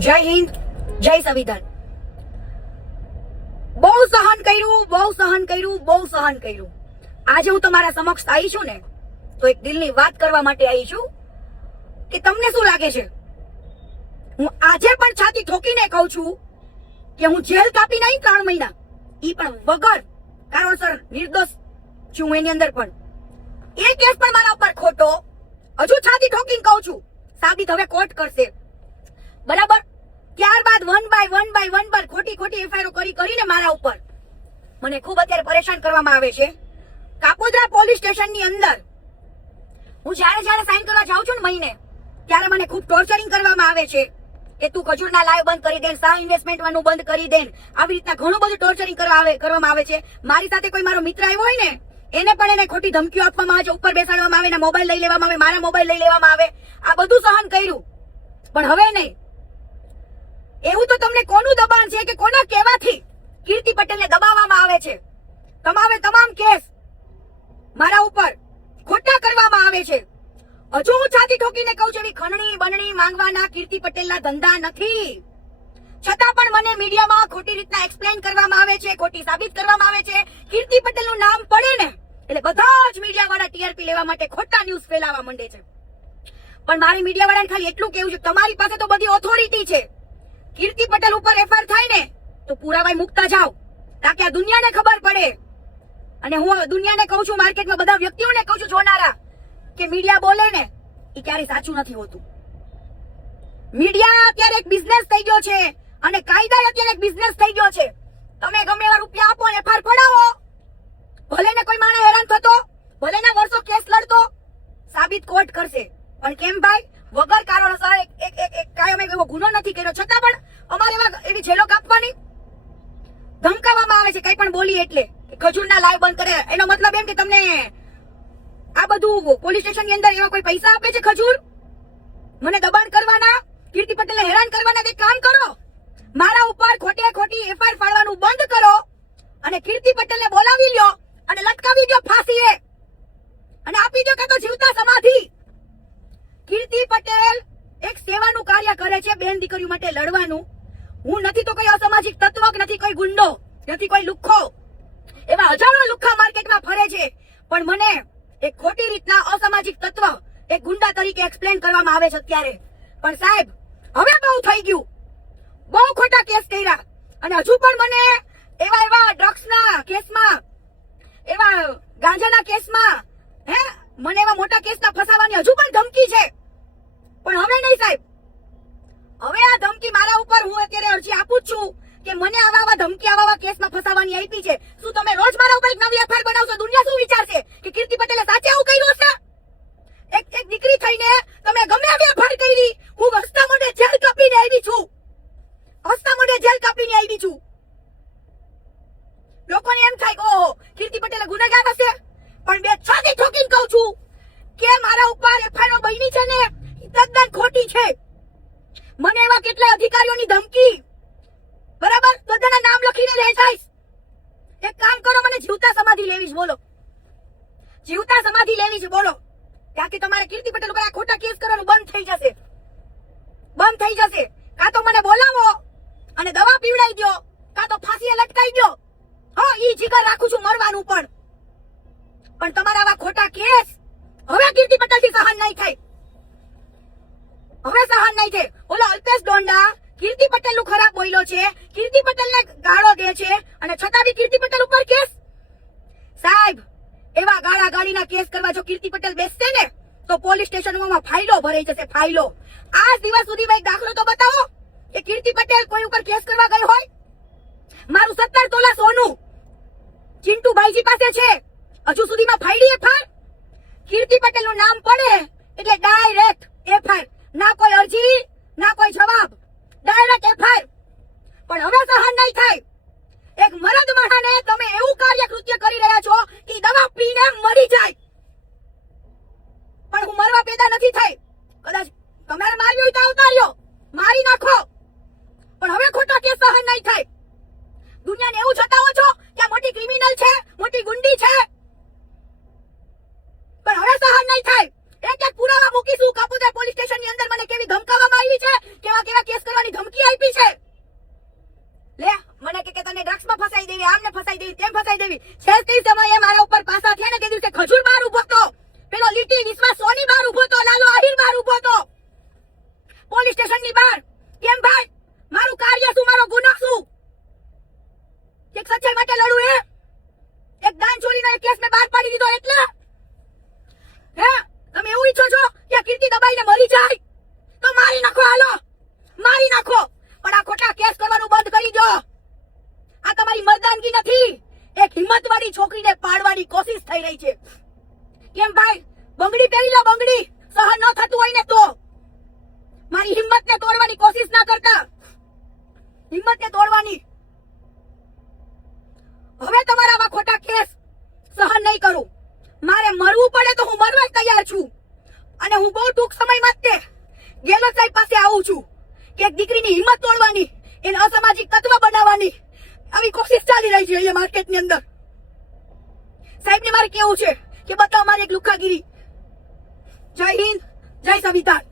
જય હિન્દ, જય સંવિધાન. બહુ સહન કર્યું. આજે હું તમારા સમક્ષ આવી છું ને તો એક દિલની વાત કરવા માટે આવી છું કે તમને શું લાગે છે, હું આજે પણ છાતી ઠોકીને કહું છું કે હું જેલ કાપી નહીં 3 મહિના, ઈ પણ વગર કારણસર નિર્દોષ છું. એની અંદર પણ એ કેસ પણ મારા ઉપર ખોટો, હજુ છાતી ઠોકીને કહું છું, સાબિત હવે કોર્ટ કરશે, બરાબર. ત્યારબાદ વન બાય ખોટી એફઆઈઆર કરીને મારા ઉપર મને ખૂબ અત્યારે પરેશાન કરવામાં આવે છે. કાપોદ્રા પોલીસ સ્ટેશનની અંદર હું જ્યારે સાઈન કરવા જાઉં છું ને મહિને, ત્યારે મને ખૂબ ટોર્ચરિંગ કરવામાં આવે છે કે તું ખજૂરના લાઈવ બંધ કરી દે, શાહ ઇન્વેસ્ટમેન્ટનું બંધ કરી દે, આવી રીતના ઘણું બધું ટોર્ચરિંગ કરવામાં આવે છે. મારી સાથે કોઈ મારો મિત્ર આવ્યો હોય ને એને પણ એને ખોટી ધમકીઓ આપવામાં આવે છે, ઉપર બેસાડવામાં આવે, એના મોબાઈલ લઈ લેવામાં આવે, મારા મોબાઈલ લઈ લેવામાં આવે. આ બધું સહન કર્યું, પણ હવે નહીં. એવું તો તમને કોનું દબાણ છે કે કોના કહેવાથી કીર્તિ પટેલને દબાવવામાં આવે છે? તમામ કેસ મારા ઉપર ખોટા કરવામાં આવે છે. હજુ હું છાતી ઠોકીને કહું છું, એવી ખંડણી બનણી માંગવાના કીર્તિ પટેલના ધંધા નથી. છતાં પણ મને મીડિયામાં ખોટી રીતના એક્સપ્લેન કરવામાં આવે છે, ખોટી સાબિત કરવામાં આવે છે. કીર્તિ પટેલનું નામ પડે ને એટલે બધા જ મીડિયા વાળા ટીઆરપી લેવા માટે ખોટા ન્યૂઝ ફેલાવવા માંડે છે. પણ મારી મીડિયા વાળાને ખાલી એટલું કહેવું છે, તમારી પાસે તો બધી ઓથોરિટી છે. કીર્તિ પટેલ ઉપર એફઆઈઆર થાય ને તો પુરાવા મૂકતા જાઓ, તાકે આ દુનિયાને ખબર પડે. અને હું દુનિયાને કહું છું, માર્કેટમાં બધા વ્યક્તિઓને કહું છું જોનારા, કે મીડિયા બોલે ને એ ક્યારેય સાચું નથી હોતું. મીડિયા અત્યારે એક બિઝનેસ થઈ ગયો છે અને કાયદા અત્યારે એક બિઝનેસ થઈ ગયો છે. તમે ગમે એવા રૂપિયા આપો ને એફઆઈઆર પડાવો, ભલે ને કોઈ માણસ હેરાન થતો, ભલે ને વર્ષો કેસ લડતો, સાબિત કોર્ટ કરશે. પણ કેમ ભાઈ? વગર કારણોસર એક કાયમ એવો ગુનો નથી કર્યો, છતાં પણ અમારે એવી જેલો કાપવાની ધમકાવવામાં આવે છે. કઈ પણ બોલી એટલે ખજૂરના લાઈવ બંધ કરે, એનો મતલબ એમ કે તમને આ બધું પોલીસ સ્ટેશન ની અંદર એવા કોઈ પૈસા આપે છે ખજૂર મને દબાણ કરવાના, કીર્તિ પટેલને હેરાન કરવાના? તે કામ કરો, મારા ઉપર ખોટી એફઆઈઆર ફાડવાનું બંધ કરો અને કીર્તિ પટેલને બોલાવી લ્યો અને લટકાવી દો ફાંસીએ અને આપી દો કે તો જીવતા સમાધિ. કીર્તિ પટેલ એક સેવાનું કાર્ય કરે છે, બેન દીકરીઓ માટે લડવાનું. હું નથી તો કોઈ અસામાજિક તત્વ, નથી કોઈ ગુંડો, નથી કોઈ લુખ્ખો. એવા હજારો લુખ્ખા માર્કેટમાં ફરે છે, પણ મને એક ખોટી રીતના અસામાજિક તત્વ, એક ગુંડા તરીકે એક્સપ્લેન કરવામાં આવે છે અત્યારે. પણ સાહેબ હવે બહુ થઈ ગયું, બહુ ખોટા કેસ કર્યા અને હજુ પણ મને એવા ડ્રગ્સના કેસમાં, એવા ગાંજાના કેસમાં, મને એવા મોટા કેસના ફસાવાની હજુ પણ ધમકી છે. પણ હવે નહીં સાહેબ, હવે આ ધમકી મારા ઉપર હું અત્યારે અરજી આપું છું કે મને આવા ધમકી આવા કેસમાં ફસાવાની આપી છે. શું તમે રોજ મારા ઉપર એક નવી એફઆઈઆર બનાવશો? દુનિયા શું વિચારશે કે કીર્તિ પટેલે સાચે આવું કર્યું છે? એક દીકરી થઈને તમે ગમે એવી એફઆઈઆર કરી. હું હસતા મોઢે જેલ કાપીને આવી છું, લોકોને એમ થાય કે ઓહો કીર્તિ પટેલે ગુનેગાર હશે, પણ બે છાતી ઠોકીને કહું છું કે મારા ઉપર એફઆઈઆર બની છે ને તદ્દન ખોટી છે. મને એવા કેટલાય અધિકારીઓની ધમકી, બરાબર, બધાના નામ લખીને લઈ જઈશ. એક કામ કરો, મને જીવતા સમાધિ લેવી છે, બોલો, જીવતા સમાધિ લેવી છે, બોલો. ત્યાંથી તમારે કીર્તિ પટેલ ઉપર આ ખોટા કેસ કરવાનું બંધ થઈ જશે. કાં તો મને બોલાવો અને દવા પીવડાવી દો, કાં તો ફાંસીએ લટકાઈ દો. હા, ઈ જીગર રાખું છું મરવાનું, પણ તમારા આવા ખોટા કેસ હવે કીર્તિ પટેલથી સહન નહીં થાય. ઓલો અલ્પેશ ડોંડા કીર્તિ પટેલ નું ખરાબ બોલ્યો છે, કીર્તિ પટેલને ગાળો દે છે અને છતાં બી કીર્તિ પટેલ ઉપર કેસ. સાહેબ એવા ગાળાગાળીના કેસ કરવા જો કીર્તિ પટેલ બેસશે ને તો પોલીસ સ્ટેશનમાં ફાઇલો ભરાઈ જશે, ફાઇલો. આજ દિવસ સુધીમાં એક દાખલો તો બતાવો કે કીર્તિ પટેલ કોઈ ઉપર કેસ કરવા ગઈ હોય. મારું 17 તોલા સોનું ચિંટુભાઈજી પાસે છે, હજુ સુધીમાં ફાઇલી એફઆઈઆર. કીર્તિ પટેલ નું નામ પડે એટલે ડાયરેક્ટ એફઆઈઆર, ના કોઈ અરજી ના કોઈ જવાબ, ડાયરેક્ટ એફઆઈઆર. પણ હવે સહન નહીં થાય. એક મરદ માણસને તમે એવું કાર્યકૃત્ય કરી રહ્યા છો કે દવા પીને મરી જાય, પણ હું મરવા પેદા નથી થઈ. કદાચ તમારે મારવી હોય તો અવતાર્યો મારી નાખો, પણ હવે ખોટા કેસ સહન નહીં થાય. દુનિયાને એવું જતાવો છો કે મોટી ક્રિમિનલ છે, મોટી ગુંડી છે, પણ હવે સહન નહીં થાય. એક પુરાવા મૂકીશું. કાપોદ્રા પોલીસ સ્ટેશન ની અંદર મને કેવી ધમકાવવામાં આવી છે, કેવા ખોટા કેસ કરવાની ધમકી આપી છે. લે મને કે તને ડ્રગ્સમાં ફસાઈ દેવી, આમને ફસાઈ દેવી, તેમ ફસાઈ દેવી. છે તે સમયે મારા ઉપર પાસા થયા ને તે દિવસે ખજૂર બાર ઉભો તો, પેલો લીટી વિશ્વાસ સોની બાર ઉભો તો, લાલો આહિર બાર ઉભો તો, પોલીસ સ્ટેશનની બહાર. કેમ ભાઈ? મારું કાર્ય શું, મારો ગુનો શું? એક સચ્ચાઈ માટે લડું હે? એક દાન ચોરીનો એક કેસ મેં બહાર પાડી દીધો એટલે? હે તમે એવું ઈચ્છો છો કે આ કીર્તિ દબાઈને મરી જાય? તો મારી નાખો, હાલો મારી નાખો, પણ આ ખોટા કેસ કરવાનું બંધ કરી દો. આ તમારી મર્દાનગી નથી, એક હિંમતવાળી છોકરીને પાડવાની કોશિશ થઈ રહી છે. કેમ ભાઈ? બંગડી પહેરી લો, બંગડી. સહન ન થતું હોય ને તો મારી હિંમતને તોડવાની કોશિશ ના કરતા, હિંમતને તોડવાની. હવે તમારા આવા ખોટા કેસ સહન નહીં કરું. મારે મરવું પડે તો હું મરવા તૈયાર છું. અને હું બહુ ટૂંક સમયમાં જ તે ગેહલોત સાહેબ પાસે આવું છું કે એક દીકરીની હિંમત તોડવાની, એને અસામાજિક તત્વ બનાવવાની આવી કોશિશ ચાલી રહી છે અહીંયા માર્કેટની અંદર. સાહેબને મારે કેવું છે કે બતાવો મારી એક લુખાગીરી. જય હિન્દ, જય સંવિધાન.